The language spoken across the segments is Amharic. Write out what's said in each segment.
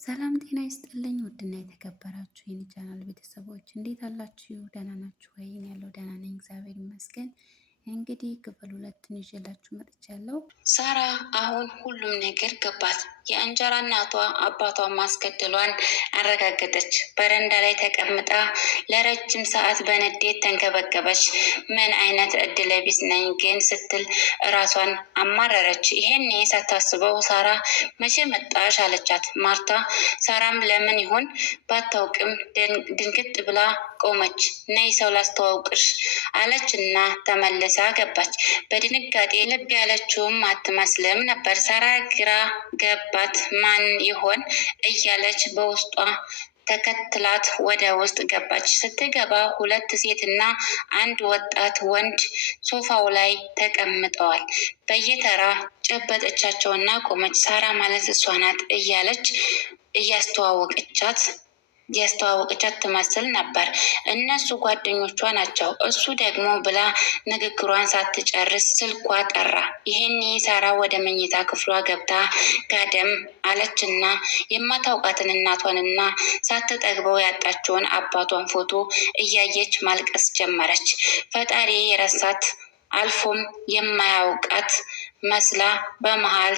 ሰላም ጤና ይስጥልኝ። ውድና የተከበራችሁ የኔ ቻናል ቤተሰቦች እንዴት አላችሁ? ደህና ናችሁ ወይ? እኔ ያለው ደህና ነኝ፣ እግዚአብሔር ይመስገን። እንግዲህ ክፍል 2 ይዤላችሁ መጥቻለሁ። ሳራ አሁን ሁሉም ነገር ገባት። የእንጀራ እናቷ አባቷን ማስገደሏን አረጋገጠች። በረንዳ ላይ ተቀምጣ ለረጅም ሰዓት በንዴት ተንከበከበች። ምን አይነት እድለቢስ ነኝ ግን ስትል እራሷን አማረረች። ይሄኔ ሳታስበው ሳራ መቼ መጣሽ አለቻት ማርታ። ሳራም ለምን ይሆን ባታውቅም ድንግጥ ብላ ቆመች። ነይ ሰው ላስተዋውቅሽ አለች እና ተመልሳ ገባች። በድንጋጤ ልብ ያለችውም አትመስልም ነበር። ሳራ ግራ ገባት። ማን ይሆን እያለች በውስጧ ተከትላት ወደ ውስጥ ገባች። ስትገባ 2 ሴት እና 1 ወጣት ወንድ ሶፋው ላይ ተቀምጠዋል። በየተራ ጨበጠቻቸውና ቆመች። ሳራ ማለት እሷ ናት እያለች እያስተዋወቀቻት ትመስል ነበር። እነሱ ጓደኞቿ ናቸው። እሱ ደግሞ ብላ ንግግሯን ሳትጨርስ ስልኳ ጠራ። ይሄኔ ሳራ ወደ መኝታ ክፍሏ ገብታ ጋደም አለችና የማታውቃትን እናቷንና ሳትጠግበው ያጣችውን አባቷን ፎቶ እያየች ማልቀስ ጀመረች። ፈጣሪ የረሳት አልፎም የማያውቃት መስላ በመሃል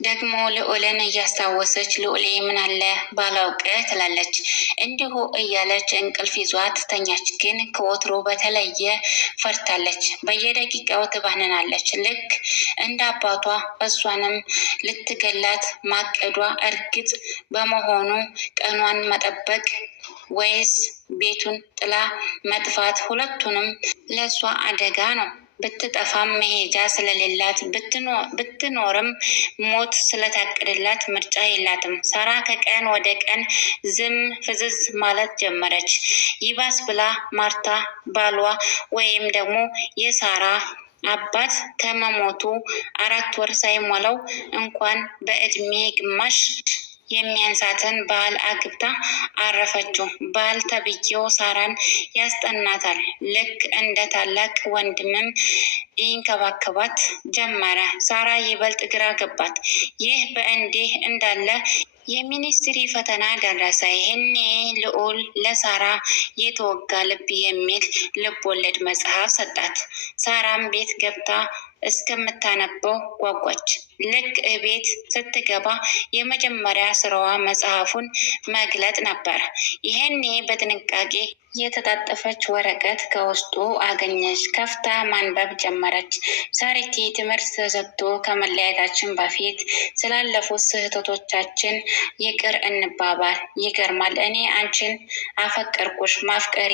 ደግሞ ልዑልን እያስታወሰች ልዑሌ ምን አለ ባላውቅ ትላለች። እንዲሁ እያለች እንቅልፍ ይዟት ተኛች። ግን ከወትሮ በተለየ ፈርታለች። በየደቂቃው ትባንናለች። ልክ እንደ አባቷ እሷንም ልትገላት ማቀዷ እርግጥ በመሆኑ ቀኗን መጠበቅ ወይስ ቤቱን ጥላ መጥፋት፣ ሁለቱንም ለእሷ አደጋ ነው። ብትጠፋም መሄጃ ስለሌላት ብትኖርም ሞት ስለታቀደላት ምርጫ የላትም። ሳራ ከቀን ወደ ቀን ዝም ፍዝዝ ማለት ጀመረች። ይባስ ብላ ማርታ ባሏ ወይም ደግሞ የሳራ አባት ከመሞቱ 4 ወር ሳይሞላው እንኳን በእድሜ ግማሽ የሚያንሳትን ባል አግብታ አረፈችው። ባል ተብዬው ሳራን ያስጠናታል። ልክ እንደ ታላቅ ወንድምም ይንከባከባት ጀመረ። ሳራ ይበልጥ ግራ ገባት። ይህ በእንዲህ እንዳለ የሚኒስትሪ ፈተና ደረሰ። ይህኔ ልዑል ለሳራ የተወጋ ልብ የሚል ልቦለድ መጽሐፍ ሰጣት። ሳራም ቤት ገብታ እስከምታነበው ጓጓች። ልክ እቤት ስትገባ የመጀመሪያ ስራዋ መጽሐፉን መግለጥ ነበር። ይህኔ በጥንቃቄ የተጣጠፈች ወረቀት ከውስጡ አገኘች። ከፍታ ማንበብ ጀመረች። ሳሪቲ ትምህርት ተዘግቶ ከመለያየታችን በፊት ስላለፉት ስህተቶቻችን ይቅር እንባባል። ይገርማል፣ እኔ አንቺን አፈቀርኩሽ። ማፍቀሬ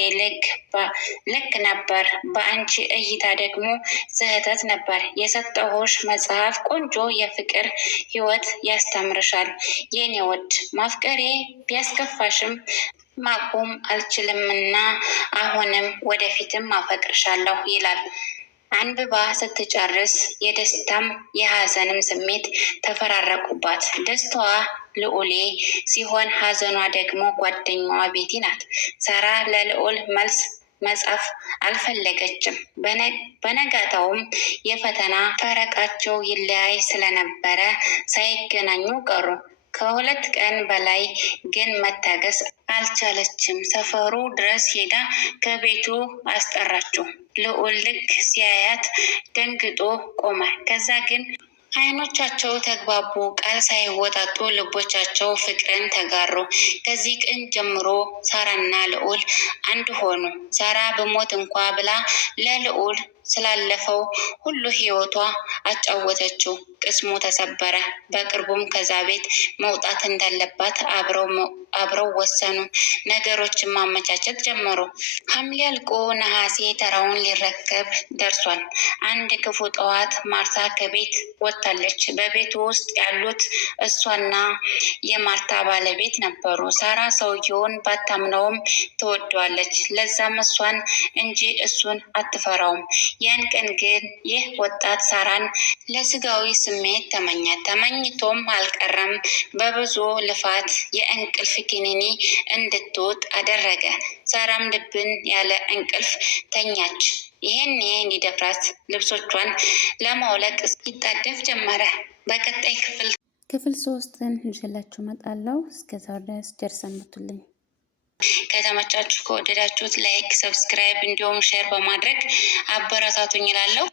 ልክ ነበር፣ በአንቺ እይታ ደግሞ ስህተት ነበር። የሰጠሁሽ መጽሐፍ ቆንጆ የፍቅር ህይወት ያስተምርሻል የኔ ውድ። ማፍቀሬ ቢያስከፋሽም ማቆም አልችልምና አሁንም ወደፊትም አፈቅርሻለሁ ይላል። አንብባ ስትጨርስ የደስታም የሀዘንም ስሜት ተፈራረቁባት። ደስታዋ ልዑሌ ሲሆን ሀዘኗ ደግሞ ጓደኛዋ ቤቲ ናት። ሳራ ለልዑል መልስ መጻፍ አልፈለገችም። በነጋታውም የፈተና ፈረቃቸው ይለያይ ስለነበረ ሳይገናኙ ቀሩ። ከ2 ቀን በላይ ግን መታገስ አልቻለችም። ሰፈሩ ድረስ ሄዳ ከቤቱ አስጠራችው። ልዑል ልክ ሲያያት ደንግጦ ቆመ። ከዛ ግን አይኖቻቸው ተግባቡ። ቃል ሳይወጣጡ ልቦቻቸው ፍቅርን ተጋሩ። ከዚህ ቀን ጀምሮ ሳራና ልዑል አንድ ሆኑ። ሳራ በሞት እንኳ ብላ ለልዑል ስላለፈው ሁሉ ህይወቷ አጫወተችው። ቅስሙ ተሰበረ። በቅርቡም ከዛ ቤት መውጣት እንዳለባት አብረው ወሰኑ። ነገሮችን ማመቻቸት ጀመሩ። ሐምሌ አልቆ ነሐሴ ተራውን ሊረከብ ደርሷል። አንድ ክፉ ጠዋት ማርታ ከቤት ወጥታለች። በቤቱ ውስጥ ያሉት እሷና የማርታ ባለቤት ነበሩ። ሳራ ሰውየውን ባታምነውም ትወደዋለች። ለዛም እሷን እንጂ እሱን አትፈራውም። ያን ቀን ግን ይህ ወጣት ሳራን ለስጋዊ ስሜት ተመኛት። ተመኝቶም አልቀረም። በብዙ ልፋት የእንቅልፍ ኪኒኒ እንድትውጥ አደረገ። ሳራም ልብን ያለ እንቅልፍ ተኛች። ይህኔ ሊደፍራት ልብሶቿን ለማውለቅ ይጣደፍ ጀመረ። በቀጣይ ክፍል ክፍል 3ን ይዤላችሁ እመጣለሁ። እስከዛው ድረስ ቸር ሰንብቱልኝ። ከተመቻችሁ ከወደዳችሁት ላይክ፣ ሰብስክራይብ እንዲሁም ሼር በማድረግ አበረታቱኝ እላለሁ።